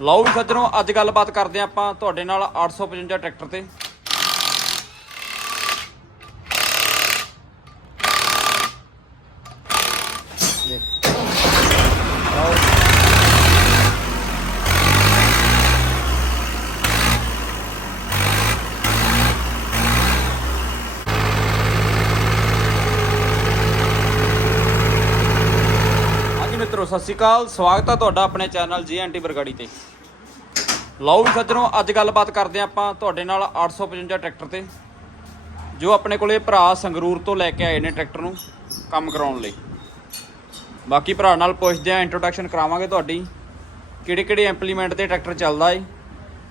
ਲਓ ਵੀ ਸੱਜਣੋ ਅੱਜ ਗੱਲਬਾਤ ਕਰਦੇ ਹਾਂ ਆਪਾਂ ਤੁਹਾਡੇ ਨਾਲ 855 ਟਰੈਕਟਰ ਤੇ ਹਾਂਜੀ ਮਿੱਤਰੋ ਸਤਿ ਸ਼੍ਰੀ ਅਕਾਲ, ਸਵਾਗਤ ਹੈ ਤੁਹਾਡਾ ਆਪਣੇ ਚੈਨਲ ਜੀ ਐਂਟੀ ਬਰਗਾੜੀ ਤੇ। ਲਓ ਵੀ ਸੱਜਣੋ, ਅੱਜ ਗੱਲਬਾਤ ਕਰਦੇ ਹਾਂ ਆਪਾਂ ਤੁਹਾਡੇ ਨਾਲ 855 ਟਰੈਕਟਰ ਤੇ, ਜੋ ਆਪਣੇ ਕੋਲੇ ਭਰਾ ਸੰਗਰੂਰ ਤੋਂ ਲੈ ਕੇ ਆਏ ਨੇ ਟਰੈਕਟਰ ਨੂੰ ਕੰਮ ਕਰਾਉਣ ਲਈ। ਬਾਕੀ ਭਰਾ ਨਾਲ ਪੁੱਛਦੇ ਆ ਇੰਟਰੋਡਕਸ਼ਨ ਕਰਾਵਾਂਗੇ ਤੁਹਾਡੀ ਕਿਹੜੇ ਕਿਹੜੇ ਇੰਪਲੀਮੈਂਟ ਤੇ ਟਰੈਕਟਰ ਚੱਲਦਾ ਏ,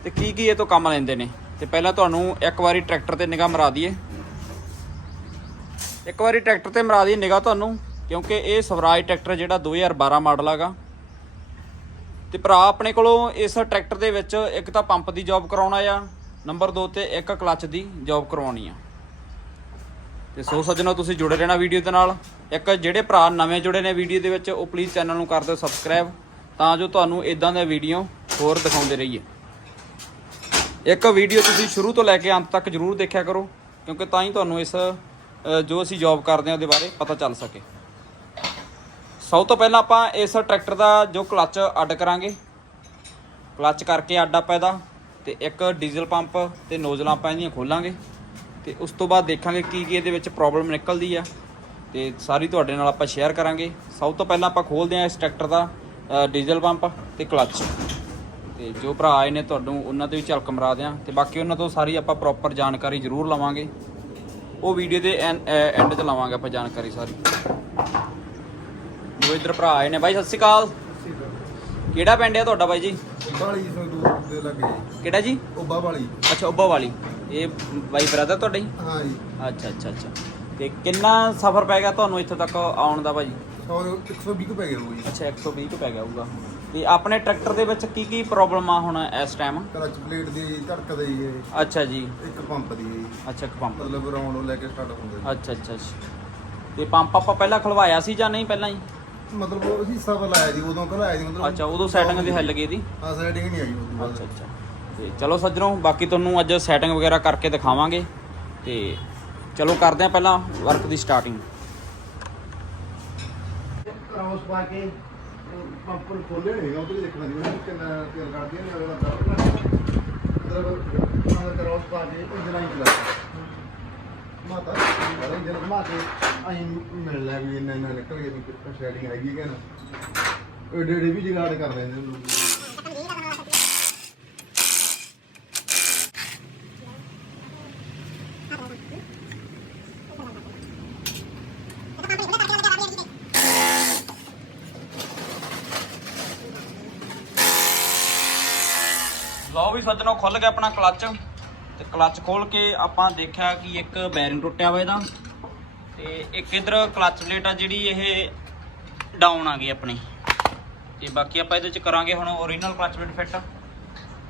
ਤੇ ਕੀ ਕੀ ਇਹ ਤੋਂ ਕੰਮ ਲੈਂਦੇ ਨੇ। ਤੇ ਪਹਿਲਾਂ ਤੁਹਾਨੂੰ ਇੱਕ ਵਾਰੀ ਟਰੈਕਟਰ ਤੇ ਨਿਗਾਹ ਮਰਾ ਦਈਏ। ਇੱਕ ਵਾਰੀ ਟਰੈਕਟਰ ਤੇ ਮਰਾ ਦਈਏ, ਨਿਗਾਹ ਤੁਹਾਨੂੰ ਕਿਉਂਕਿ ਇਹ ਸਵਰਾਜ ਟਰੈਕਟਰ ਜਿਹੜਾ 2012 ਮਾਡਲ ਹੈਗਾ। ਤੇ ਭਰਾ, ਆਪਣੇ ਕੋਲੋਂ ਇਸ ਟਰੈਕਟਰ ਦੇ ਵਿੱਚ ਇੱਕ ਤਾਂ ਪੰਪ ਦੀ ਜੌਬ ਕਰਾਉਣਾ ਆ, ਨੰਬਰ 2 ਤੇ ਇੱਕ ਕਲੱਚ ਦੀ ਜੌਬ ਕਰਵਾਉਣੀ ਆ। ਤੇ ਸੋ ਸੱਜਣੋ, ਤੁਸੀਂ ਜੁੜੇ ਰਹਿਣਾ ਵੀਡੀਓ ਦੇ ਨਾਲ। ਇੱਕ ਜਿਹੜੇ ਭਰਾ ਨਵੇਂ ਜੁੜੇ ਨੇ ਵੀਡੀਓ ਦੇ ਵਿੱਚ, ਉਹ ਪਲੀਜ਼ ਚੈਨਲ ਨੂੰ ਕਰ ਦਿਓ ਸਬਸਕ੍ਰਾਈਬ ਤਾਂ ਜੋ ਤੁਹਾਨੂੰ ਇਦਾਂ ਦੇ ਵੀਡੀਓ ਹੋਰ ਦਿਖਾਉਂਦੇ ਰਹੀਏ। ਇੱਕ ਵੀਡੀਓ ਤੁਸੀਂ ਸ਼ੁਰੂ ਤੋਂ ਲੈ ਕੇ ਅੰਤ ਤੱਕ ਜਰੂਰ ਦੇਖਿਆ ਕਰੋ, ਕਿਉਂਕਿ ਤਾਂ ਹੀ ਤੁਹਾਨੂੰ ਇਸ ਜੋ ਅਸੀਂ ਜੌਬ ਕਰਦੇ ਹਾਂ ਉਹਦੇ ਬਾਰੇ ਪਤਾ ਚੱਲ ਸਕੇ। ਸਭ ਤੋਂ ਪਹਿਲਾਂ ਆਪਾਂ ਇਸ ਟਰੈਕਟਰ ਦਾ ਜੋ ਕਲੱਚ ਅੱਡ ਕਰਾਂਗੇ। ਕਲੱਚ ਕਰਕੇ ਅੱਡ ਆਪਾਂ ਇਹਦਾ ਤੇ ਇੱਕ ਡੀਜ਼ਲ ਪੰਪ ਤੇ ਨੋਜ਼ਲਾਂ ਆਪਾਂ ਇਹਦੀਆਂ ਖੋਲਾਂਗੇ ਤੇ ਉਸ ਤੋਂ ਬਾਅਦ ਦੇਖਾਂਗੇ ਕੀ ਕੀ ਇਹਦੇ ਵਿੱਚ ਪ੍ਰੋਬਲਮ ਨਿਕਲਦੀ ਆ ਤੇ ਸਾਰੀ ਤੁਹਾਡੇ ਨਾਲ ਆਪਾਂ ਸ਼ੇਅਰ ਕਰਾਂਗੇ। ਸਭ ਤੋਂ ਪਹਿਲਾਂ ਆਪਾਂ ਖੋਲਦੇ ਹਾਂ ਇਸ ਟਰੈਕਟਰ ਦਾ ਡੀਜ਼ਲ ਪੰਪ ਤੇ ਕਲੱਚ। ਤੇ ਜੋ ਭਰਾ ਆਏ ਨੇ ਤੁਹਾਨੂੰ ਉਹਨਾਂ ਤੇ ਵੀ ਝਲਕ ਮਰਾ ਦਿਆਂ। ਤੇ ਬਾਕੀ ਉਹਨਾਂ ਤੋਂ ਸਾਰੀ ਆਪਾਂ ਪ੍ਰੋਪਰ ਜਾਣਕਾਰੀ ਜ਼ਰੂਰ ਲਵਾਂਗੇ। ਉਹ ਵੀਡੀਓ ਦੇ ਐਂਡ 'ਚ ਲਵਾਂਗੇ ਆਪਾਂ ਜਾਣਕਾਰੀ ਸਾਰੀ। ਜੋ ਇੱਧਰ ਭਰਾ ਆਏ ਨੇ। ਬਾਈ ਸਤਿ ਸ਼੍ਰੀ ਅਕਾਲ। ਕਿਹੜਾ ਪਿੰਡ ਹੈ ਤੁਹਾਡਾ ਬਾਈ ਜੀ? ਬਾਲੀ ਸੰਗਰੂਰ ਦੇ ਲੱਗੇ। ਕਿਹੜਾ ਜੀ? ਉੱਬਾ ਵਾਲੀ ਅੱਛਾ ਉੱਬਾ ਵਾਲੀ। ਇਹ ਬਾਈ ਬ੍ਰਦਰ ਤੁਹਾਡਾ ਜੀ? ਹਾਂ ਜੀ। ਅੱਛਾ ਅੱਛਾ ਅੱਛਾ। ਤੇ ਕਿੰਨਾ ਸਫ਼ਰ ਪੈ ਗਿਆ ਤੁਹਾਨੂੰ ਇੱਥੇ ਤੱਕ ਆਉਣ ਦਾ ਭਾਜੀ 100 120 ਕੁ ਪੈ ਗਿਆ ਹੋਊ ਜੀ। ਅੱਛਾ 120 ਕੁ ਪੈ ਗਿਆ ਹੋਊਗਾ। ਤੇ ਆਪਣੇ ਟਰੈਕਟਰ ਦੇ ਵਿੱਚ ਕੀ ਕੀ ਪ੍ਰੋਬਲਮ ਆ ਹੁਣ ਇਸ ਟਾਈਮ ਕਲਚ ਪਲੇਟ ਦੀ ਧੜਕਦਾ ਹੀ ਹੈ ਅੱਛਾ ਜੀ। ਇੱਕ ਪੰਪ ਦੀ ਹੈ ਜੀ। ਅੱਛਾ ਇੱਕ ਪੰਪ ਮਤਲਬ ਰਾਉਂਡ ਉਹ ਲੈ ਕੇ ਸਟਾਰਟ ਹੁੰਦਾ ਅੱਛਾ ਅੱਛਾ ਅੱਛਾ। ਤੇ ਪੰਪ ਆਪਾਂ ਪਹਿਲਾਂ ਖਲਵਾਇਆ ਸੀ ਜਾਂ ਨਹੀਂ ਪਹਿਲਾਂ ਹੀ ਮਤਲਬ ਉਹ ਹਿੱਸਾ ਲਾਇਆ ਜੀ ਉਦੋਂ ਘਲਾਇਆ ਜੀ ਮਤਲਬ ਅੱਛਾ ਉਦੋਂ ਸੈਟਿੰਗ ਦੀ ਹਿੱਲ ਗਈ ਦੀ? ਹਾਂ ਸੈਟਿੰਗ ਨਹੀਂ ਆਈ ਉਦੋਂ ਬਾਅਦ ਅੱਛਾ ਅੱਛਾ। ਤੇ ਚਲੋ ਸੱਜਣੋ ਬਾਕੀ ਤੁਹਾਨੂੰ ਅੱਜ ਸੈਟਿੰਗ ਵਗੈਰਾ ਕਰਕੇ ਦਿਖਾਵਾਂਗੇ। ਤੇ ਚਲੋ ਕਰਦੇ ਆ ਪਹਿਲਾਂ ਵਰਕ ਦੀ ਸਟਾਰਟਿੰਗ ਕ੍ਰਾਸ ਪਾ ਕੇ ਪੰਪ ਨੂੰ ਖੋਲੇ ਨਹੀਂ ਉਹ ਤੇ ਦੇਖਣਾ ਨਹੀਂ ਕਿੰਨਾ ਤੇਲ ਕੱਢਦੀ ਨੇ ਅਗਲਾ ਦਰਦ ਮਤਲਬ ਕ੍ਰਾਸ ਪਾ ਕੇ ਇੰਜਨ ਆਈ ਚਲਾ ਮਾਤਾ ਅਰੇ ਇੰਜਨ ਘੁਮਾ ਕੇ ਆਈ ਮਿਲ ਲੈ ਵੀ ਇੰਨਾ ਇੰਨਾ ਨਿਕਲ ਗਿਆ ਵੀ ਸੈਟਿੰਗ ਹੈਗੀ ਕਿ ਨਾ ਏਡੇ ਏਡੇ ਵੀ ਜਗਾੜ ਕਰ ਲੈਂਦੇ ਨੇ। ਲੋਕ ਲਓ ਵੀ ਸੱਜਣੋ ਖੁੱਲ ਗਿਆ ਆਪਣਾ ਕਲੱਚ। ਤੇ ਕਲੱਚ ਖੋਲ ਕੇ ਆਪਾਂ ਦੇਖਿਆ ਕਿ ਇੱਕ ਬੈਰਿੰਗ ਟੁੱਟਿਆ ਹੋਇਆ ਇਹਦਾ। ਤੇ ਇੱਕ ਇਧਰ ਕਲੱਚ ਪਲੇਟ ਆ ਜਿਹੜੀ ਇਹ ਡਾਊਨ ਆ ਗਈ ਆਪਣੀ। ਤੇ ਬਾਕੀ ਆਪਾਂ ਇਹਦੇ ਚ ਕਰਾਂਗੇ ਹੁਣ ਓਰੀਜਨਲ ਕਲੱਚ ਪਲੇਟ ਫਿੱਟ।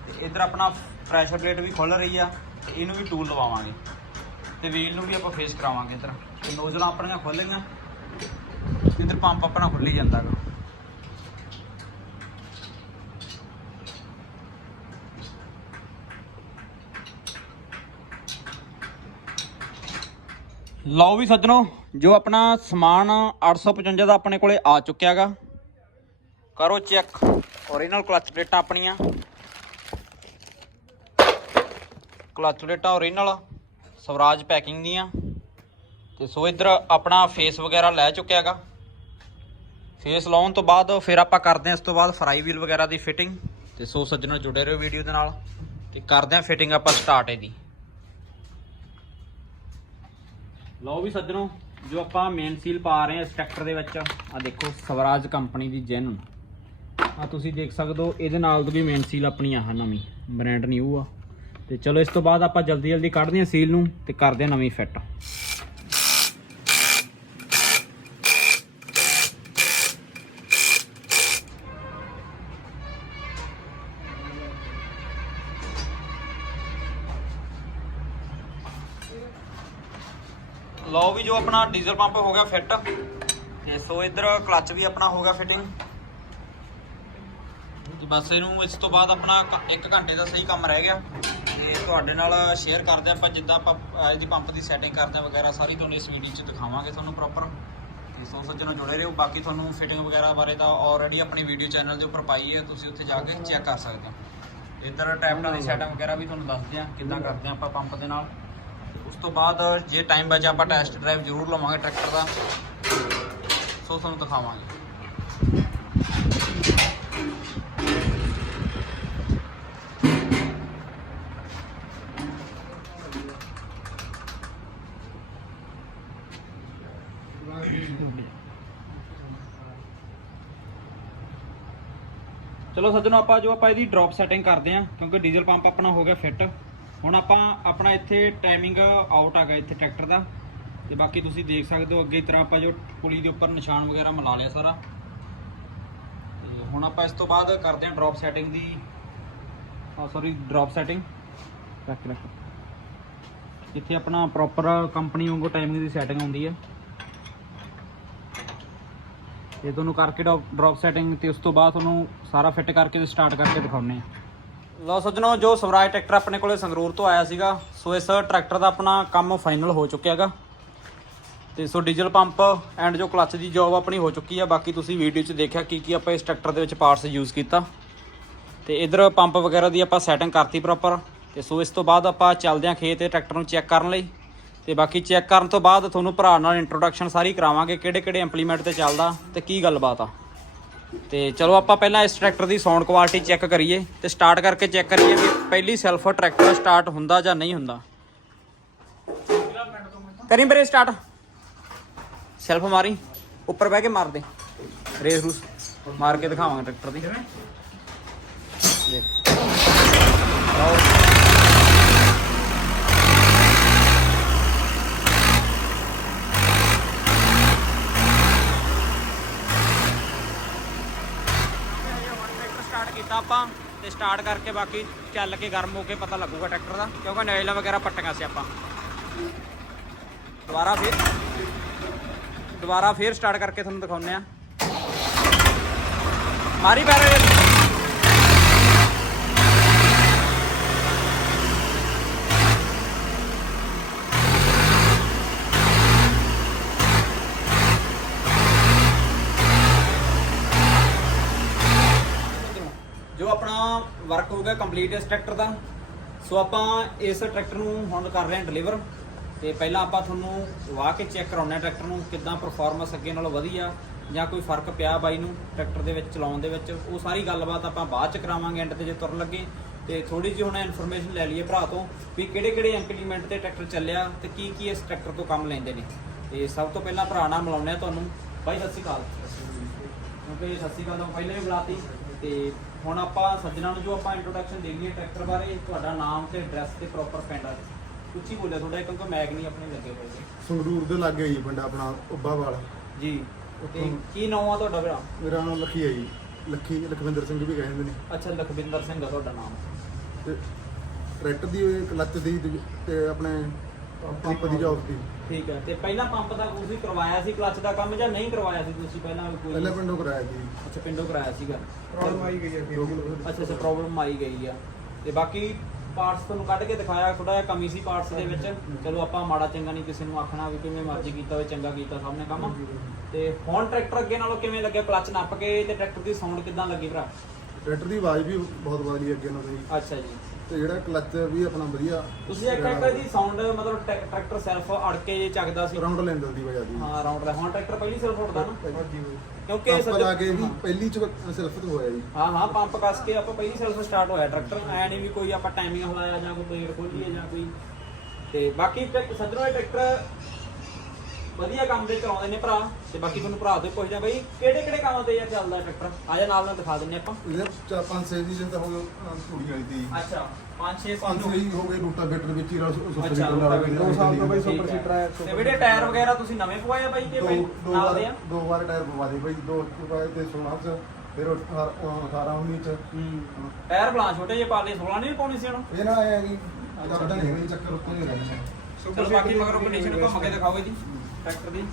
ਤੇ ਇਧਰ ਆਪਣਾ ਪ੍ਰੈਸ਼ਰ ਪਲੇਟ ਵੀ ਖੁੱਲ ਰਹੀ ਆ ਤੇ ਇਹਨੂੰ ਵੀ ਟੂਲ ਲਵਾਵਾਂਗੇ। ਤੇ ਵੀਲ ਨੂੰ ਵੀ ਆਪਾਂ ਫੇਸ ਕਰਾਵਾਂਗੇ ਇਧਰ। ਤੇ ਨੋਜ਼ਲਾਂ ਆਪਣੀਆਂ ਖੁੱਲ ਗਈਆਂ। ਇਧਰ ਪੰਪ ਆਪਣਾ ਖੁੱਲੀ ਜਾਂਦਾ ਲਓ ਵੀ ਸੱਜਣੋ, ਜੋ ਆਪਣਾ ਸਮਾਨ 855 ਦਾ ਆਪਣੇ ਕੋਲੇ ਆ ਚੁੱਕਿਆਗਾ। ਕਰੋ ਚੈੱਕ ਓਰੀਜਨਲ ਕਲਚ ਪਲੇਟਾਂ ਆਪਣੀਆਂ। ਕਲਚ ਪਲੇਟਾਂ ਓਰੀਜਨਲ ਸਵਰਾਜ ਪੈਕਿੰਗ ਦੀਆਂ। ਤੇ ਸੋ ਇਧਰ ਆਪਣਾ ਫੇਸ ਵਗੈਰਾ ਲੈ ਚੁੱਕਿਆਗਾ। ਫੇਸ ਲਾਉਣ ਤੋਂ ਬਾਅਦ ਫਿਰ ਆਪਾਂ ਕਰਦੇ ਹਾਂ ਇਸ ਤੋਂ ਬਾਅਦ ਫਰਾਈ ਵੀਲ ਵਗੈਰਾ ਦੀ ਫਿਟਿੰਗ ਤੇ ਸੋ ਸੱਜਣੋ ਜੁੜੇ ਰਹੋ ਵੀਡੀਓ ਦੇ ਨਾਲ। ਤੇ ਕਰਦੇ ਹਾਂ ਫਿਟਿੰਗ ਆਪਾਂ ਸਟਾਰਟ ਇਹਦੀ। ਲਓ ਵੀ ਸੱਜਣੋ, ਜੋ ਆਪਾਂ ਮੇਨ ਸੀਲ ਪਾ ਰਹੇ ਹਾਂ ਇਸ ਟਰੈਕਟਰ ਦੇ ਵਿੱਚ ਆ ਦੇਖੋ ਸਵਰਾਜ ਕੰਪਨੀ ਦੀ ਜੈਨ ਆ ਤੁਸੀਂ ਦੇਖ ਸਕਦੇ ਹੋ, ਇਹਦੇ ਨਾਲ ਦੀ ਵੀ ਮੇਨ ਸੀਲ ਆਪਣੀ ਆਹ ਨਵੀਂ ਬ੍ਰਾਂਡ ਨਿਊ ਆ। ਤੇ ਚਲੋ ਇਸ ਤੋਂ ਬਾਅਦ ਆਪਾਂ ਜਲਦੀ ਜਲਦੀ ਕੱਢਦੇ ਹਾਂ ਸੀਲ ਨੂੰ ਤੇ ਕਰਦੇ ਹਾਂ ਨਵੀਂ ਫਿੱਟ ਲਓ ਵੀ ਜੋ ਆਪਣਾ ਡੀਜ਼ਲ ਪੰਪ ਹੋ ਗਿਆ ਫਿੱਟ ਤੇ ਸੋ ਇਧਰ ਕਲੱਚ ਵੀ ਆਪਣਾ ਹੋ ਗਿਆ ਫਿਟਿੰਗ ਬਸ ਇਹਨੂੰ ਇਸ ਤੋਂ ਬਾਅਦ ਆਪਣਾ 1 ਘੰਟੇ ਦਾ ਸਹੀ ਕੰਮ ਰਹਿ ਗਿਆ ਤੇ ਤੁਹਾਡੇ ਨਾਲ ਸ਼ੇਅਰ ਕਰਦੇ ਹਾਂ ਆਪਾਂ ਜਿੱਦਾਂ ਆਪਾਂ ਅਹ, ਇਹਦੀ ਪੰਪ ਦੀ ਸੈਟਿੰਗ ਕਰਦੇ ਹਾਂ ਵਗੈਰਾ ਸਾਰੀ ਤੁਹਾਨੂੰ ਇਸ ਵੀਡੀਓ 'ਚ ਦਿਖਾਵਾਂਗੇ ਤੁਹਾਨੂੰ ਪ੍ਰੋਪਰ ਤੇ ਸੋ ਸੱਜਣੋ ਜੁੜੇ ਰਹੋ ਬਾਕੀ ਤੁਹਾਨੂੰ ਫਿਟਿੰਗ ਵਗੈਰਾ ਬਾਰੇ ਤਾਂ ਆਲਰੇਡੀ ਆਪਣੀ ਵੀਡੀਓ ਚੈਨਲ ਦੇ ਉੱਪਰ ਪਾਈ ਹੈ ਤੁਸੀਂ ਉੱਥੇ ਜਾ ਕੇ ਚੈੱਕ ਕਰ ਸਕਦੇ ਹੋ। ਇੱਧਰ ਟੈਪਟਾਂ ਦੀ ਸੈਟਿੰਗ ਵਗੈਰਾ ਵੀ ਤੁਹਾਨੂੰ ਦੱਸਦੇ ਹਾਂ ਕਿੱਦਾਂ ਕਰਦੇ ਹਾਂ ਆਪਾਂ ਪੰਪ ਦੇ ਨਾਲ। ਉਸ ਤੋਂ ਬਾਅਦ ਜੇ ਟਾਈਮ ਬਚਿਆ ਆਪਾਂ ਟੈਸਟ ਡਰਾਈਵ ਜ਼ਰੂਰ ਲਵਾਂਗੇ ਟਰੈਕਟਰ ਦਾ। ਸੋ ਤੁਹਾਨੂੰ ਦਿਖਾਵਾਂਗੇ। ਚਲੋ ਸੱਜਣੋ, ਆਪਾਂ ਜੋ ਆਪਾਂ ਇਹਦੀ ਡ੍ਰੌਪ ਸੈਟਿੰਗ ਕਰਦੇ ਆਂ ਕਿਉਂਕਿ ਡੀਜ਼ਲ ਪੰਪ ਆਪਣਾ ਹੋ ਗਿਆ ਫਿੱਟ ਹੁਣ ਆਪਾਂ ਆਪਣਾ ਇੱਥੇ ਟਾਈਮਿੰਗ ਆਊਟ ਆ ਗਿਆ ਇੱਥੇ ਟਰੈਕਟਰ ਦਾ ਤੇ ਬਾਕੀ ਤੁਸੀਂ ਦੇਖ ਸਕਦੇ ਹੋ ਅੱਗੇ ਤਰ੍ਹਾਂ ਆਪਾਂ ਜੋ ਪੁਲੀ ਦੇ ਉੱਪਰ ਨਿਸ਼ਾਨ ਵਗੈਰਾ ਮਿਲਾ ਲਿਆ ਸਾਰਾ। ਤੇ ਹੁਣ ਆਪਾਂ ਇਸ ਤੋਂ ਬਾਅਦ ਕਰਦੇ ਆਂ ਡ੍ਰੌਪ ਸੈਟਿੰਗ ਦੀ ਆ ਸੌਰੀ ਡ੍ਰੌਪ ਸੈਟਿੰਗ ਰੱਖ ਰੱਖ ਇੱਥੇ ਆਪਣਾ ਪ੍ਰੋਪਰ ਕੰਪਨੀ ਵਾਂਗੂ ਟਾਈਮਿੰਗ ਦੀ ਸੈਟਿੰਗ ਹੁੰਦੀ ਹੈ। ਇਹ ਤੁਹਾਨੂੰ ਕਰਕੇ ਡ੍ਰੌਪ ਸੈਟਿੰਗ ਤੇ ਉਸ ਤੋਂ ਬਾਅਦ ਤੁਹਾਨੂੰ ਸਾਰਾ ਫਿੱਟ ਕਰਕੇ ਤੇ ਸਟਾਰਟ ਕਰਕੇ ਦਿਖਾਉਣੇ ਆ ਲਓ ਸੱਜਣੋ, ਜੋ ਸਵਰਾਜ ਟਰੈਕਟਰ ਆਪਣੇ ਕੋਲੇ ਸੰਗਰੂਰ ਤੋਂ ਆਇਆ ਸੀਗਾ, ਸੋ ਇਸ ਟਰੈਕਟਰ ਦਾ ਆਪਣਾ ਕੰਮ ਫਾਈਨਲ ਹੋ ਚੁੱਕਿਆ ਹੈਗਾ। ਤੇ ਸੋ ਡੀਜ਼ਲ ਪੰਪ ਐਂਡ ਜੋ ਕਲੱਚ ਦੀ ਜੌਬ ਆਪਣੀ ਹੋ ਚੁੱਕੀ ਆ, ਬਾਕੀ ਤੁਸੀਂ ਵੀਡੀਓ 'ਚ ਦੇਖਿਆ ਕੀ ਕੀ ਆਪਾਂ ਇਸ ਟਰੈਕਟਰ ਦੇ ਵਿੱਚ ਪਾਰਟਸ ਯੂਜ਼ ਕੀਤਾ। ਤੇ ਇਧਰ ਪੰਪ ਵਗੈਰਾ ਦੀ ਆਪਾਂ ਸੈਟਿੰਗ ਕਰਤੀ ਪ੍ਰੋਪਰ ਤੇ ਸੋ ਇਸ ਤੋਂ ਬਾਅਦ ਆਪਾਂ ਚੱਲਦੇ ਹਾਂ ਖੇਤ ਤੇ ਟਰੈਕਟਰ ਨੂੰ ਚੈੱਕ ਕਰਨ ਲਈ। ਤੇ ਬਾਕੀ ਚੈੱਕ ਕਰਨ ਤੋਂ ਬਾਅਦ ਤੁਹਾਨੂੰ ਭਰਾ ਨਾਲ ਇੰਟਰੋਡਕਸ਼ਨ ਸਾਰੀ ਕਰਾਵਾਂਗੇ ਕਿਹੜੇ ਕਿਹੜੇ ਇੰਪਲੀਮੈਂਟ ਤੇ ਚੱਲਦਾ ਤੇ ਕੀ ਗੱਲਬਾਤ ਆ। ਤੇ ਚਲੋ ਆਪਾਂ ਪਹਿਲਾਂ ਇਸ ਟਰੈਕਟਰ ਦੀ ਸਾਊਂਡ ਕੁਆਲਿਟੀ ਚੈੱਕ ਕਰੀਏ ਤੇ ਸਟਾਰਟ ਕਰਕੇ ਚੈੱਕ ਕਰੀਏ ਵੀ ਪਹਿਲੀ ਸੈਲਫ ਟਰੈਕਟਰ ਸਟਾਰਟ ਹੁੰਦਾ ਜਾਂ ਨਹੀਂ ਹੁੰਦਾ। ਕਰੀ ਬਰੇ ਸਟਾਰਟ ਸੈਲਫ ਮਾਰੀ, ਉੱਪਰ ਬਹਿ ਕੇ ਮਾਰ ਦੇ। ਰੇਸ ਰੂਸ ਮਾਰ ਕੇ ਦਿਖਾਵਾਂਗੇ ਟਰੈਕਟਰ ਦੀ। ਦੇਖ ਆਓ। ਟਰੈਕਟਰ ਸਟਾਰਟ ਕੀਤਾ ਆਪਾਂ ਤੇ ਸਟਾਰਟ ਕਰਕੇ ਬਾਕੀ ਚੱਲ ਕੇ ਗਰਮ ਹੋ ਕੇ ਪਤਾ ਲੱਗੂਗਾ ਟਰੈਕਟਰ ਦਾ, ਕਿਉਂਕਿ ਨੋਇਲਾਂ ਵਗੈਰਾ ਪੱਟੀਆਂ ਸੀ ਆਪਾਂ। ਦੁਬਾਰਾ ਫਿਰ ਦੁਬਾਰਾ ਫਿਰ ਸਟਾਰਟ ਕਰਕੇ ਤੁਹਾਨੂੰ ਦਿਖਾਉਂਦੇ ਆ ਮਾਰੀ ਪੈਰ ਜੋ ਆਪਣਾ ਵਰਕ ਹੋ ਗਿਆ ਕੰਪਲੀਟ ਇਸ ਟਰੈਕਟਰ ਦਾ। ਸੋ ਆਪਾਂ ਇਸ ਟਰੈਕਟਰ ਨੂੰ ਹੁਣ ਕਰ ਰਹੇ ਹਾਂ ਡਿਲੀਵਰ ਤੇ ਪਹਿਲਾਂ ਆਪਾਂ ਤੁਹਾਨੂੰ ਵਾਹ ਕੇ ਚੈੱਕ ਕਰਾਉਣਾ ਟਰੈਕਟਰ ਨੂੰ ਕਿੱਦਾਂ ਪਰਫਾਰਮੈਂਸ ਅੱਗੇ ਨਾਲੋਂ ਵਧੀਆ ਜਾਂ ਕੋਈ ਫ਼ਰਕ ਪਿਆ ਬਾਈ ਨੂੰ ਟਰੈਕਟਰ ਦੇ ਵਿੱਚ ਚਲਾਉਣ ਦੇ ਵਿੱਚ। ਉਹ ਸਾਰੀ ਗੱਲਬਾਤ ਆਪਾਂ ਬਾਅਦ ਚ ਕਰਾਵਾਂਗੇ ਐਂਡ ਤੇ ਜੇ ਤੁਰਨ ਲੱਗੇ। ਤੇ ਥੋੜੀ ਜਿਹੀ ਹੁਣ ਇਨਫੋਰਮੇਸ਼ਨ ਲੈ ਲਈਏ ਭਰਾ ਤੋਂ ਵੀ ਕਿਹੜੇ ਕਿਹੜੇ ਇੰਪਲੀਮੈਂਟ ਤੇ ਟਰੈਕਟਰ ਚੱਲਿਆ ਤੇ ਕੀ ਕੀ ਇਸ ਟਰੈਕਟਰ ਤੋਂ ਕੰਮ ਲੈਂਦੇ ਨੇ। ਤੇ ਸਭ ਤੋਂ ਪਹਿਲਾਂ ਭਰਾ ਨਾਲ ਮਿਲਾਉਂਦੇ ਆ ਤੁਹਾਨੂੰ। ਬਾਈ ਸਤਿ ਸ਼੍ਰੀ ਅਕਾਲ। ਕਿਉਂਕਿ ਸਤਿ ਸ਼੍ਰੀ ਅਕਾਲ ਤਾਂ ਪਹਿਲਾਂ ਹੀ ਬੁਲਾਤੀ। ਤੇ ਹੁਣ ਆਪਾਂ ਸੱਜਣਾ ਨੂੰ ਜੋ ਆਪਾਂ ਇੰਟਰੋਡਕਸ਼ਨ ਦੇਣੀ ਹੈ ਟਰੈਕਟਰ ਬਾਰੇ ਤੁਹਾਡਾ ਨਾਮ ਤੇ ਐਡਰੈਸ ਤੇ ਪ੍ਰੋਪਰ ਪਿੰਡ ਉੱਚੀ ਬੋਲਿਆ ਥੋੜਾ ਕਿਉਂਕਿ ਮੈਗ ਨਹੀਂ ਆਪਣੇ ਲੱਗੇ ਹੋਏ ਜੀ। ਸੰਗਰੂਰ ਦੇ ਲਾਗੇ ਜੀ ਪਿੰਡ ਆਪਣਾ ਉੱਬਾਵਾਲ ਜੀ ਤੇ ਕੀ ਨਾਮ ਆ ਤੁਹਾਡਾ ਭਰਾ ਮੇਰਾ ਨਾਮ ਲੱਖੀ ਹੈ ਜੀ। ਲੱਖੀ ਲਖਵਿੰਦਰ ਸਿੰਘ ਵੀ ਕਹਿੰਦੇ ਨੇ। ਅੱਛਾ ਲਖਵਿੰਦਰ ਸਿੰਘ ਆ ਤੁਹਾਡਾ ਨਾਮ। ਤੇ ਟਰੈਕਟਰ ਦੀ ਕਲੱਚ ਦੀ ਤੇ- ਤੇ ਆਪਣੇ ਪੰਪ ਦੀ ਜੌਬ ਦੀ। ਠੀਕ ਹੈ। ਤੇ ਪਹਿਲਾਂ ਪੰਪ ਦਾ ਤੁਸੀਂ ਕਰਵਾਇਆ ਸੀ ਕਲੱਚ ਦਾ ਕੰਮ ਜਾਂ ਨਹੀਂ ਕਰਵਾਇਆ ਸੀ ਤੁਸੀਂ ਪਹਿਲਾਂ ਕੋਈ? ਪਹਿਲਾਂ ਪਿੰਡੋਂ ਕਰਾਇਆ ਜੀ ਅੱਛਾ ਪਿੰਡੋਂ ਕਰਾਇਆ ਸੀਗਾ। ਪ੍ਰੋਬਲਮ ਆਈ ਗਈ ਹੈ ਅੱਛਾ ਅੱਛਾ ਪ੍ਰੋਬਲਮ ਆਈ ਗਈ ਆ। ਤੇ ਬਾਕੀ ਪਾਰਟਸ ਤੁਹਾਨੂੰ ਕੱਢ ਕੇ ਦਿਖਾਇਆ ਥੋੜਾ ਜਿਹਾ ਕਮੀ ਸੀ ਪਾਰਟਸ ਦੇ ਵਿੱਚ। ਚਲੋ ਆਪਾਂ ਮਾੜਾ ਚੰਗਾ ਨਹੀਂ ਕਿਸੇ ਨੂੰ ਆਖਣਾ ਵੀ ਕਿਵੇਂ ਮਰਜ਼ੀ ਕੀਤਾ ਹੋਵੇ ਚੰਗਾ ਕੀਤਾ ਸਭ ਨੇ ਕੰਮ। ਤੇ ਹੁਣ ਟਰੈਕਟਰ ਅੱਗੇ ਨਾਲੋਂ ਕਿਵੇਂ ਲੱਗਿਆ? ਕਲੱਚ ਨੱਪ ਕੇ ਤੇ ਟਰੈਕਟਰ ਦੀ ਸਾਊਂਡ ਕਿਦਾਂ ਲੱਗੀ ਭਰਾ? ਟਰੈਕਟਰ ਦੀ ਆਵਾਜ਼ ਵੀ ਬਹੁਤ ਵਧੀਆ ਅੱਗੇ ਨਾਲੋਂ ਜੀ। ਅੱਛਾ ਜੀ। ਤੇ ਜਿਹੜਾ ਕਲੱਚ ਵੀ ਆਪਣਾ ਵਧੀਆ। ਤੁਸੀਂ ਇੱਕ ਟਰੈਕਟਰ ਦੀ ਸਾਊਂਡ ਮਤਲਬ ਟਰੈ- ਟਰੈਕਟਰ ਸੈਲਫ ਅੜ ਕੇ ਚੱਕਦਾ ਸੀ। ਰਾਉਂਡ ਲੈਂਡਰ ਦੀ ਵਜ੍ਹਾ ਦੀ। ਹਾਂ ਰਾਉਂਡ ਦਾ ਹੁਣ ਟਰੈਕਟਰ ਪਹਿਲੀ ਸੈਲਫ ਉੱਡਦਾ ਨਾ। ਕਿਉਂਕਿ ਪੰਪ ਸੱਜਣ- ਲਾ ਕੇ ਵੀ। ਪਹਿਲੀ ਚ ਸਿਰਫ ਤੋਂ ਹੋਇਆ ਜੀ। ਹਾਂ ਹਾਂ ਪੰਪ ਕੱਸ ਕੇ ਆਪਾਂ ਪਹਿਲੀ ਸੈਲਫ ਸਟਾਰਟ ਹੋਇਆ। ਟਰੈਕਟਰ ਐ ਨਹੀਂ ਵੀ ਕੋਈ ਆਪਾਂ ਟਾਈਮਿੰਗ ਹਲਾਇਆ ਜਾਂ ਕੋਈ ਪਲੇਟ ਖੋਲੀਏ ਜਾਂ ਕੋਈ। ਤੇ ਬਾਕੀ ਟਰੈਕ- ਸੱਜਣੋ ਇਹ ਟਰੈਕਟਰ ਵਧੀਆ ਕੰਮ ਦੇ ਚਲਾਉਂਦੇ ਨੇ ਭਰਾ ਤੇ ਬਾਕੀ ਤੁਹਾਨੂੰ ਭਰਾ ਤੋਂ ਪੁੱਛਦਾ ਬਈ ਕਿਹੜੇ ਕਿਹੜੇ ਕੰਮ ਤੇ ਯਾਰ ਚੱਲਦਾ ਟਰੈਕਟਰ ਆ ਜਾ ਨਾਲ ਨਾਲ ਦਿਖਾ ਦਿੰਨੇ ਆਪਾਂ। ਇਹਦੇ ਚਾਰ ਪੰਜ ਛੇ ਦੀ ਜਿੰਦਾ ਹੋ ਧੂੜੀ ਵਾਲੀ ਦੀ ਅੱਛਾ 5 6 ਪੰਜ ਛੇ ਹੀ ਹੋ ਗਏ ਰੂਟਾ ਬੈਟਰ ਵਿੱਚ ਹੀ ਰਸ ਅੱਛਾ, ਦੋ ਸਾਲ ਤੋਂ ਬਈ ਸੁਪਰ ਸੀਟਰ ਹੈ ਤੇ ਵੀਰੇ ਟਾਇਰ ਵਗੈਰਾ ਤੁਸੀਂ ਨਵੇਂ ਪਵਾਏ ਆ ਬਾਈ ਕਿ ਬਈ ਦੋ ਨਾਲ ਦੇ ਆ? ਦੋ ਵਾਰ ਟਾਇਰ ਪਵਾ ਦੇ ਬਈ ਦੋ ਪਵਾਏ ਤੇ 16 ਚ ਫਿਰ 18 19 ਚ। ਹੂੰ। ਟਾਇਰ ਬਲਾਂ ਛੋਟੇ ਜਿਹੇ ਪਾ ਲਏ 16 ਨਹੀਂ ਪਾਉਣੀ ਸੀ ਹੁਣ ਇਹ ਨਾ ਆਇਆ ਕਿ ਕਰਦਾ ਨਹੀਂ ਜੀ, ਚੱਕਰ ਉੱਤੇ ਨਹੀਂ ਰਹਿਣਾ ਚਲੋ ਬਾਕੀ ਮਗਰੋਂ ਕੰਡੀਸ਼ਨ ਘੁੰਮ ਕੇ ਦਿਖਾਓ ਇਹਦੀ ਟਰੈਕਟਰ ਦੀ।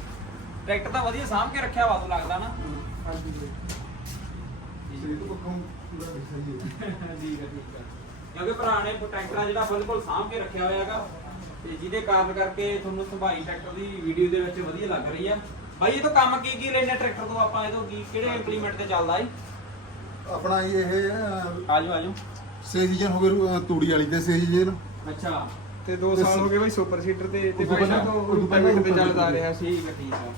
ਟਰੈਕਟਰ ਤਾਂ ਵਧੀਆ ਸਾਂਭ ਕੇ ਰੱਖਿਆ ਵਾ ਤੂੰ ਲੱਗਦਾ ਨਾ? ਤੇ ਇਹ ਤੋਂ ਪੱਖੋਂ ਪੂਰਾ ਸਹੀ ਹੈ। ਠੀਕ ਹੈ ਠੀਕ ਹੈ। ਕਿਉਂਕਿ ਭਰਾ ਨੇ ਟਰੈਕਟਰ ਜਿਹੜਾ ਬਿਲਕੁਲ ਸਾਂਭ ਕੇ ਰੱਖਿਆ ਹੋਇਆ ਹੈਗਾ ਤੇ ਜਿਹਦੇ ਕਾਰਨ ਕਰਕੇ ਤੁਹਾਨੂੰ ਸੰਭਾਈ ਟਰੈਕਟਰ ਦੀ ਵੀਡੀਓ ਦੇ ਵਿੱਚ ਵਧੀਆ ਲੱਗ ਰਹੀ ਆ। ਬਾਈ ਇਹ ਤੋਂ ਕੰਮ ਕੀ ਕੀ ਲੈਣੇ ਟਰੈਕਟਰ ਤੋਂ? ਆਪਾਂ ਇਹ ਤੋਂ ਕੀ ਕਿਹੜੇ ਇੰਪਲੀਮੈਂਟ ਤੇ ਚੱਲਦਾ ਏ ਆਪਣਾ ਜੀ ਇਹ ਆਜੋ ਆਜੋ। ਛੇ ਸੀਜ਼ਨ ਹੋ ਅਹ, ਤੂੜੀ ਵਾਲੀ ਤੇ ਛੇ ਸੀਜ਼ਨ ਅੱਛਾ। ਤੇ 2 ਸਾਲ ਹੋ ਗਏ ਬਈ ਸੁਪਰ ਸੀਟਰ ਤੇ ਤੇ ਪਹਿਲਾਂ ਤੋਂ ਉਹ ਤੋਂ ਪਹਿਲਾਂ ਰੂਟਾਵੇਟਰ ਤੇ ਰੂਟਾਵੇਟਰ ਚੱਲਦਾ ਆ ਰਿਹਾ ਸੀ ਠੀਕ ਹੈ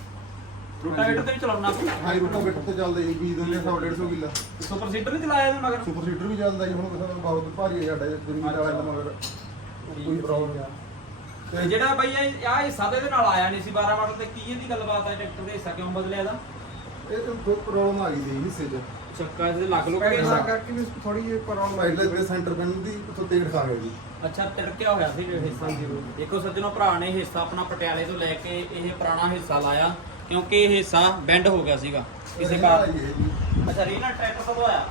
ਰੋਟਾਵੇਟਰ ਤੇ ਵੀ ਚਲਾਉਣਾ ਕੋਈ ਹਾਂ ਜੀ ਰੂਟਾ ਬਿੱਟ ਤੇ ਚੱਲਦਾ ਜੀ ਬੀਜ ਦਿੰਦੇ 100 150 ਕਿੱਲਾ। ਸੁਪਰ ਸੀਟਰ ਨਹੀਂ ਚਲਾਇਆ ਇਹਦੇ ਮਗਰ? ਸੁਪਰ ਸੀਟਰ ਵੀ ਚੱਲਦਾ ਜੀ ਹੁਣ ਕਿਸੇ ਨੂੰ ਬਹੁਤ ਭਾਰੀ ਹੈ ਸਾਡਾ ਜ਼ਮੀਨ ਵਾਲਾ ਦਾ ਮਗਰ ਕੋਈ ਪ੍ਰੋਬਲਮ ਨਹੀਂ। ਤੇ ਜਿਹੜਾ ਬਾਈ ਇਹ ਆ ਹਿੱਸਾ ਦੇ ਨਾਲ ਆਇਆ ਨਹੀਂ ਸੀ 12 ਮਾਡਲ ਤੇ ਕੀ ਇਹਦੀ ਗੱਲਬਾਤ ਹੈ ਟਰੈਕਟਰ ਦੇ ਹਿੱਸਾ ਕਿਉਂ ਬਦਲਿਆ ਇਹਦਾ? ਇਹ ਤਾਂ ਕੋਈ ਪ੍ਰੋਬਲਮ ਆ ਗਈ ਸੀ ਹਿੱਸੇ 'ਚ। ਚੱਕਾ ਇਹਦੇ ਲੱਗ ਲੁੱਗ ਪਹਿਲਾਂ ਗਿਆ। ਕਰਕੇ ਵੀ ਥੋੜੀ ਜਿਹੀ ਪ੍ਰੋਬਲਮ ਪਹਿਲੇ ਜਿਹੜੇ ਸੈਂਟਰ ਪੈਨ ਦੀ ਉੱਥੋਂ ਤੇੜ ਖਾ ਗਿਆ ਜੀ। ਅੱਛਾ ਤਿੜਕਿਆ ਹੋਇਆ ਸੀ ਇਹ ਹਿੱਸਾ ਦੇਖੋ ਸੱਜਣੋ ਭਰਾ ਨੇ ਹਿੱਸਾ ਆਪਣਾ ਪਟਿਆਲੇ ਤੋਂ ਲੈ ਕੇ ਇਹ ਪੁਰਾਣਾ ਹਿੱਸਾ ਲਾਇਆ ਕਿਉਂਕਿ ਇਹ ਹਿੱਸਾ ਬੈਂਡ ਹੋ ਗਿਆ ਸੀਗਾ ਕਿਸੇ ਕਾਰਨ। ਅੱਛਾ ਰੀਨਾ ਟਰੈਕਟਰ ਤੋਂ ਆਇਆ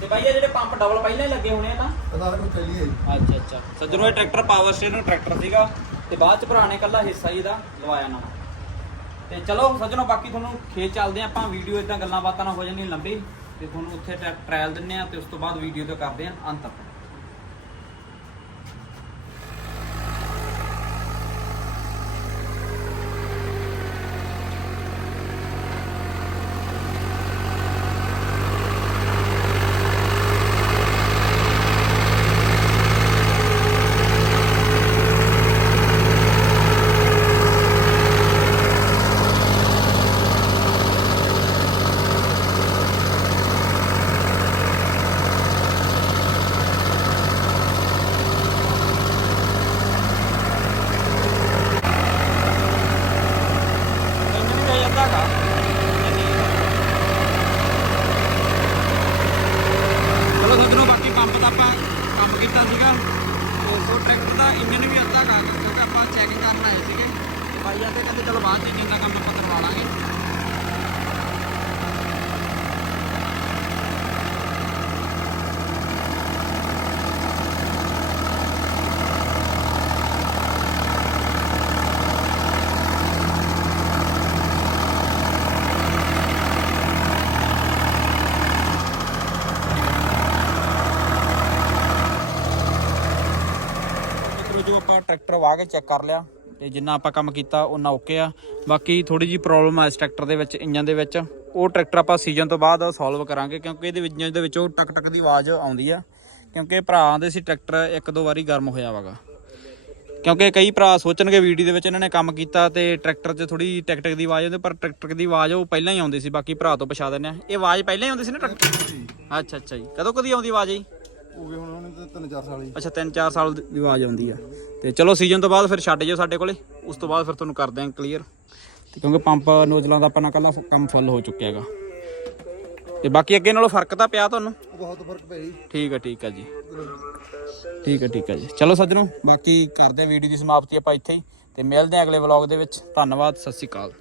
ਤੇ ਬਾਈ ਇਹ ਜਿਹੜੇ ਪੰਪ ਡਬਲ ਪਹਿਲਾਂ ਹੀ ਲੱਗੇ ਹੋਣੇ ਆ ਤਾਂ? ਅਦਾਰ ਕੋ ਚੱਲੀਏ। ਜੀ ਅੱਛਾ ਅੱਛਾ। ਸੱਜਣੋ ਇਹ ਟਰੈਕਟਰ ਪਾਵਰ ਸਟੇਰਿੰਗ ਟਰੈਕਟਰ ਸੀਗਾ ਤੇ ਬਾਅਦ ਚ ਭਰਾ ਨੇ ਕੱਲਾ ਹਿੱਸਾ ਹੀ ਇਹਦਾ ਲਵਾਇਆ ਨਾ ਤੇ ਚਲੋ ਸੱਜਣੋ ਬਾਕੀ ਤੁਹਾਨੂੰ ਖੇਤ ਚੱਲਦੇ ਹਾਂ ਆਪਾਂ। ਵੀਡੀਓ ਇਦਾਂ ਗੱਲਾਂ ਬਾਤਾਂ ਨਾਲ ਹੋ ਜਾਂਦੀਆਂ ਲੰਬੀ। ਤੇ ਤੁਹਾਨੂੰ ਉੱਥੇ ਟ੍ਰਾਇਲ ਦਿੰਨੇ ਆ ਤੇ ਉਸ ਤੋਂ ਬਾਅਦ ਵੀਡੀਓ ਤੇ ਕਰਦੇ ਆ ਅੰਤ ਤੱਕ ਇੰਜਨ ਵੀ ਜਾਂਦਾ ਹੈਗਾ ਚਲੋ ਸੱਜਣੋ ਬਾਕੀ ਪੰਪ ਦਾ ਆਪਾਂ ਕੰਮ ਕੀਤਾ ਸੀਗਾ ਤੇ ਸੋ ਟਰੈਕਟਰ ਦਾ ਇੰਜਨ ਵੀ ਅੱਧਾ ਹੈਗਾ ਕਿਉਂਕਿ ਆਪਾਂ ਚੈਕਿੰਗ ਕਰਨ ਆਏ ਸੀਗੇ ਤੇ ਬਾਈ ਆਤੇ ਕਹਿੰਦੇ ਚਲੋ ਬਾਅਦ ਚ ਇੰਜਨ ਦਾ ਕੰਮ ਆਪਾਂ ਕਰਵਾ ਲਾਂਗੇ ਮਿੱਤਰੋ ਜੋ ਆਪਾਂ ਟਰੈਕਟਰ ਵਾਹ ਕੇ ਚੈੱਕ ਕਰ ਲਿਆ ਤੇ ਜਿੰਨਾ ਆਪਾਂ ਕੰਮ ਕੀਤਾ ਉਹਨਾਂ ਓਕੇ ਆ। ਬਾਕੀ ਥੋੜੀ ਜੀ ਪ੍ਰੋਬਲਮ ਆ ਇਸ ਟਰੈਕਟਰ ਦੇ ਵਿੱਚ ਇੰਜਨ ਦੇ ਵਿੱਚ। ਉਹ ਟਰੈਕਟਰ ਆਪਾਂ ਸੀਜ਼ਨ ਤੋਂ ਬਾਅਦ ਸੋਲਵ ਕਰਾਂਗੇ ਕਿਉਂਕਿ ਇਹਦੇ ਇੰਜਨ ਦੇ ਵਿੱਚੋਂ ਟਕ ਟਕ ਦੀ ਆਵਾਜ਼ ਆਉਂਦੀ ਆ। ਕਿਉਂਕਿ ਭਰਾ ਦੇ ਸੀ ਟਰੈਕਟਰ ਇੱਕ ਦੋ ਵਾਰੀ ਗਰਮ ਹੋਇਆ ਵਾਗਾ। ਕਿਉਂਕਿ ਕਈ ਭਰਾ ਸੋਚਣਗੇ ਵੀਡੀਓ ਦੇ ਵਿੱਚ ਇਹਨਾਂ ਨੇ ਕੰਮ ਕੀਤਾ ਤੇ ਟਰੈਕਟਰ 'ਚ ਥੋੜੀ ਟਿਕ ਟਿਕ ਦੀ ਆਵਾਜ਼ ਆਉਂਦੀ ਪਰ ਟਰੈਕਟਰ ਦੀ ਆਵਾਜ਼ ਉਹ ਪਹਿਲਾਂ ਹੀ ਆਉਂਦੀ ਸੀ ਬਾਕੀ ਭਰਾ ਤੋਂ ਪਛਾ ਦਿੰਦੇ ਆ। ਇਹ ਆਵਾਜ਼ ਪਹਿਲਾਂ ਹੀ ਆਉਂਦੀ ਸੀ ਨਾ ਟਰੈਕਟਰ? ਅੱਛਾ ਅੱਛਾ ਜੀ। ਕਦੋਂ ਕਦੀ ਆਉਂਦੀ ਆਵਾਜ਼ ਜੀ ਹੋ ਗਏ ਹੁਣ ਉਹਨੇ ਤਾਂ ਤਿੰਨ ਚਾਰ ਸਾਲ ਹੀ। ਅੱਛਾ 3-4 ਸਾਲ ਦੀ ਆਵਾਜ਼ ਆਉਂਦੀ ਆ। ਤੇ ਚਲੋ ਸੀਜ਼ਨ ਤੋਂ ਬਾਅਦ ਫਿਰ ਛੱਡ ਜਿਓ ਸਾਡੇ ਕੋਲੇ। ਉਸ ਤੋਂ ਬਾਅਦ ਫਿਰ ਤੁਹਾਨੂੰ ਕਰਦੇ ਆਂ ਕਲੀਅਰ ਤੇ ਕਿਉਂਕਿ ਪੰਪ ਨੋਜ਼ਲਾਂ ਦਾ ਆਪਣਾ ਕੱਲਾ ਕੰਮ ਫੁੱਲ ਹੋ ਚੁੱਕਿਆ ਹੈਗਾ। ਤੇ ਬਾਕੀ ਅੱਗੇ ਨਾਲੋਂ ਫ਼ਰਕ ਤਾਂ ਪਿਆ ਤੁਹਾਨੂੰ? ਬਹੁਤ ਫ਼ਰਕ ਪਿਆ ਜੀ। ਠੀਕ ਹੈ ਠੀਕ ਹੈ ਜੀ। ਠੀਕ ਹੈ ਠੀਕ ਹੈ ਜੀ। ਚਲੋ ਸੱਜਣੋ ਬਾਕੀ ਕਰਦੇ ਆ ਵੀਡੀਓ ਦੀ ਸਮਾਪਤੀ ਆਪਾਂ ਇੱਥੇ ਹੀ। ਤੇ ਮਿਲਦੇ ਆ ਅਗਲੇ ਵਲੌਗ ਦੇ ਵਿੱਚ। ਧੰਨਵਾਦ ਸਤਿ ਸ਼੍ਰੀ ਅਕਾਲ।